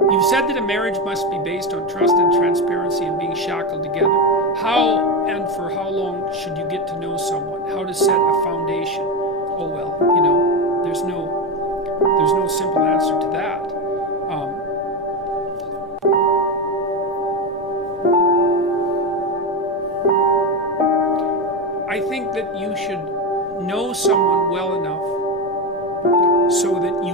You've said that a marriage must be based on trust and transparency and being shackled together. How and for how long should you get to know someone? How to set a foundation? Oh well, there's no simple answer to that. I think that you should know someone well enough so that you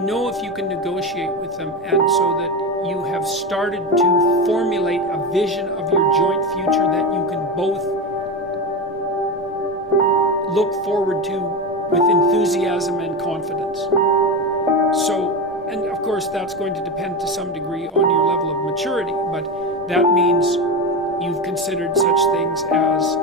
know if you can negotiate with them, and so that you have started to formulate a vision of your joint future that you can both look forward to with enthusiasm and confidence. So, and of course that's going to depend to some degree on your level of maturity, but that means you've considered such things as,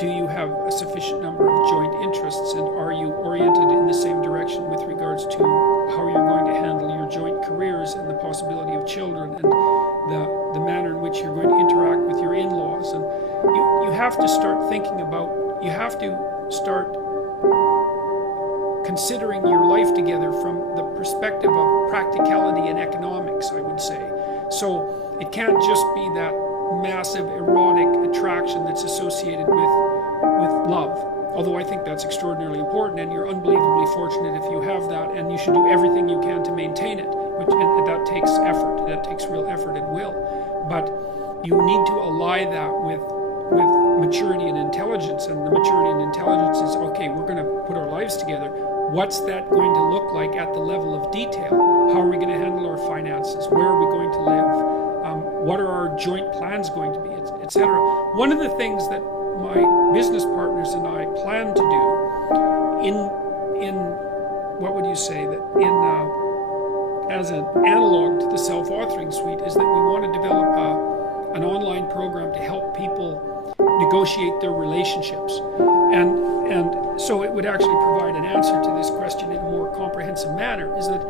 do you have a sufficient number of joint interests, and are you oriented in the same direction with regards to how you're going to handle your joint careers and the possibility of children and the manner in which you're going to interact with your in-laws. And you have to start thinking about, you have to start considering your life together from the perspective of practicality and economics, I would say. So it can't just be that massive erotic attraction that's associated with love, although I think that's extraordinarily important, and you're unbelievably fortunate if you have that, and you should do everything you can to maintain it, and that takes effort, that takes real effort and will. But you need to ally that with maturity and intelligence, and the maturity and intelligence is, okay, we're going to put our lives together. What's that going to look like at the level of detail? How are we going to handle our finances? Where are we going to live? What are our joint plans going to be, etc. One of the things that my business partners and I plan to do in what would you say, that as an analog to the self-authoring suite, is that we want to develop an online program to help people negotiate their relationships, and so it would actually provide an answer to this question in a more comprehensive manner. Is that,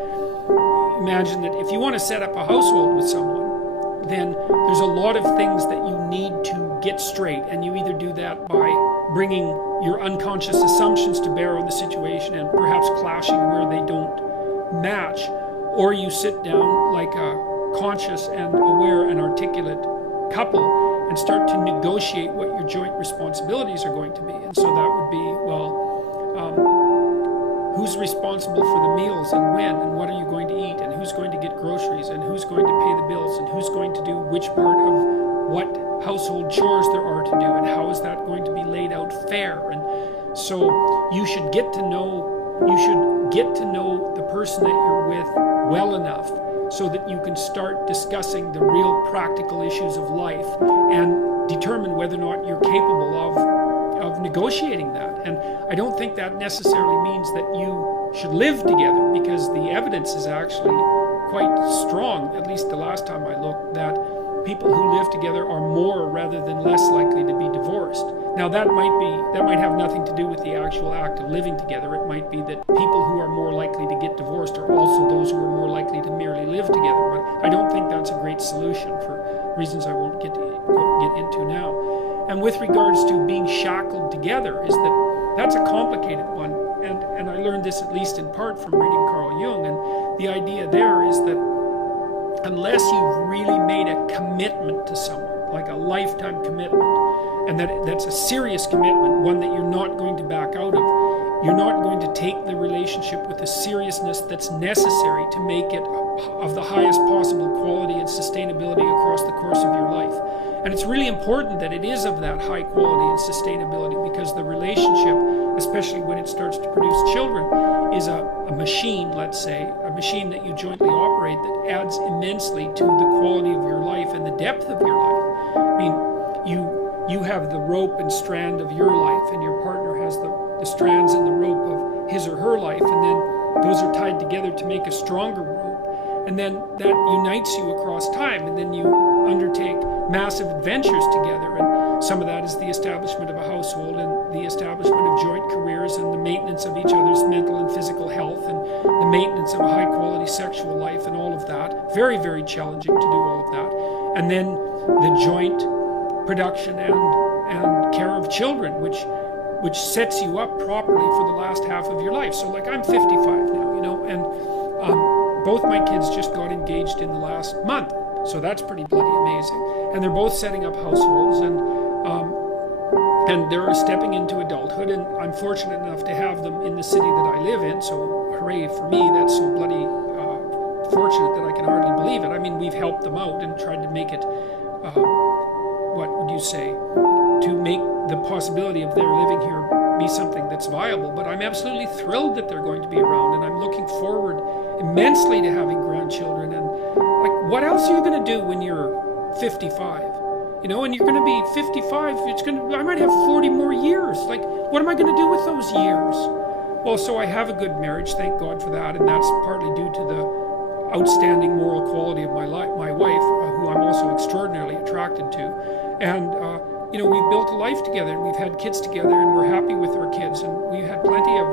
imagine that if you want to set up a household with someone, then there's a lot of things that you need to get straight, and you either do that by bringing your unconscious assumptions to bear on the situation and perhaps clashing where they don't match, or you sit down like a conscious and aware and articulate couple and start to negotiate what your joint responsibilities are going to be. And so that would be, well, who's responsible for the meals and when, and what are you going to eat, and who's going to get groceries, and who's going to pay the bills, and who's going to do which part of what household chores there are to do, and how is that going to be laid out fair. And so you should get to know the person that you're with well enough so that you can start discussing the real practical issues of life and determine whether or not you're capable of negotiating that. And I don't think that necessarily means that you should live together, because the evidence is actually quite strong, at least the last time I looked, that people who live together are more rather than less likely to be divorced. Now that might have nothing to do with the actual act of living together. It might be that people who are more likely to get divorced are also those who are more likely to merely live together. But I don't think that's a great solution for reasons I won't get into now. And with regards to being shackled together, is that's a complicated one. And I learned this at least in part from reading Carl Jung. And the idea there is that unless you've really made a commitment to someone, like a lifetime commitment, and that's a serious commitment, one that you're not going to back out of, you're not going to take the relationship with the seriousness that's necessary to make it of the highest possible quality and sustainability across the course of your life. And it's really important that it is of that high quality and sustainability, because the relationship, especially when it starts to produce children, is a machine, let's say, a machine that you jointly operate that adds immensely to the quality of your life and the depth of your life. I mean, you have the rope and strand of your life, and your partner has the strands and the rope of his or her life, and then those are tied together to make a stronger rope, and then that unites you across time, and then you undertake massive adventures together. And some of that is the establishment of a household, and the establishment of joint careers, and the maintenance of each other's mental and physical health, and the maintenance of a high quality sexual life, and all of that. Very, very challenging to do all of that. And then the joint production and care of children, which which sets you up properly for the last half of your life. So like I'm 55 now, and both my kids just got engaged in the last month. So that's pretty bloody amazing. And they're both setting up households, and they're stepping into adulthood, and I'm fortunate enough to have them in the city that I live in. So hooray for me, that's so bloody fortunate that I can hardly believe it. I mean, we've helped them out and tried to make it, what would you say, to make the possibility of their living here be something that's viable. But I'm absolutely thrilled that they're going to be around, and I'm looking forward immensely to having grandchildren. And like, what else are you going to do when you're 55? And you're going to be 55, I might have 40 more years. Like, what am I going to do with those years? Well, so I have a good marriage, thank God for that, and that's partly due to the outstanding moral quality of my wife, who I'm also extraordinarily attracted to. And, we've built a life together, and we've had kids together, and we're happy with our kids, and we've had plenty of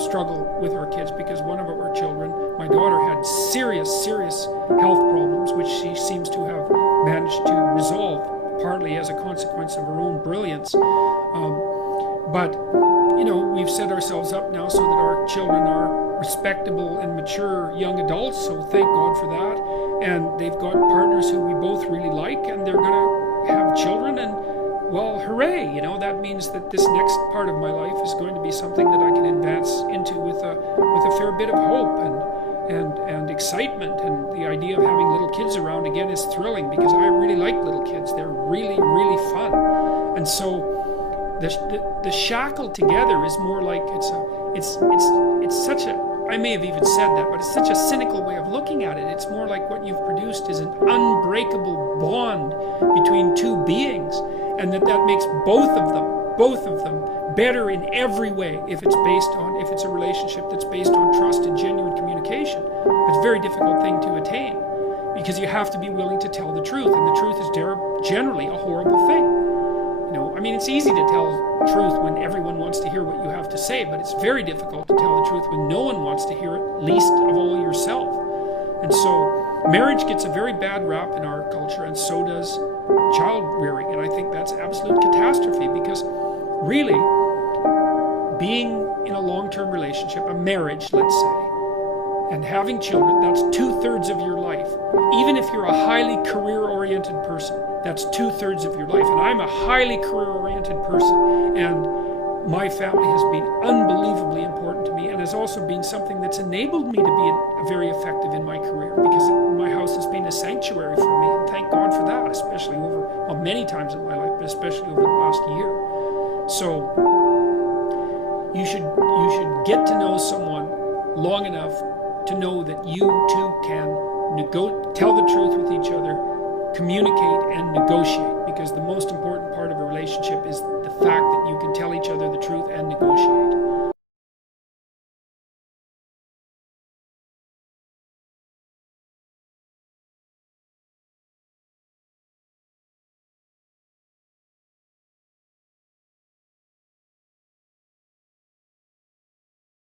struggle with our kids, because one of our children, my daughter, had serious health problems, which she seems to have managed to resolve, partly as a consequence of her own brilliance. But we've set ourselves up now so that our children are respectable and mature young adults, so thank God for that. And they've got partners who we both really like, and they're going to have children, and well, hooray, that means that this next part of my life is going to be something that I can advance into with a fair bit of hope and excitement. And the idea of having little kids around again is thrilling, because I really like little kids. They're really fun. And so the shackled together is more like it's such a, I may have even said that, but it's such a cynical way of looking at it. It's more like what you've produced is an unbreakable bond between two beings, and that makes both of them better in every way if it's a relationship that's based on trust and genuine communication. It's a very difficult thing to attain, because you have to be willing to tell the truth, and the truth is generally a horrible thing. It's easy to tell truth when everyone wants to hear what you have to say, but it's very difficult to tell the truth when no one wants to hear it, least of all yourself. And so marriage gets a very bad rap in our culture, and so does child rearing. And I think that's absolute catastrophe, because really, being in a long-term relationship, a marriage, let's say, and having children, that's 2/3 of your life. Even if you're a highly career-oriented person, that's 2/3 of your life. And I'm a highly career-oriented person, and my family has been unbelievably important to me, and has also been something that's enabled me to be very effective in my career, because my house has been a sanctuary for me, and thank God for that, especially many times in my life, but especially over the last year. So you should get to know someone long enough to know that you too can tell the truth with each other, communicate, and negotiate, because the most important part of a relationship is the fact that you can tell each other the truth and negotiate.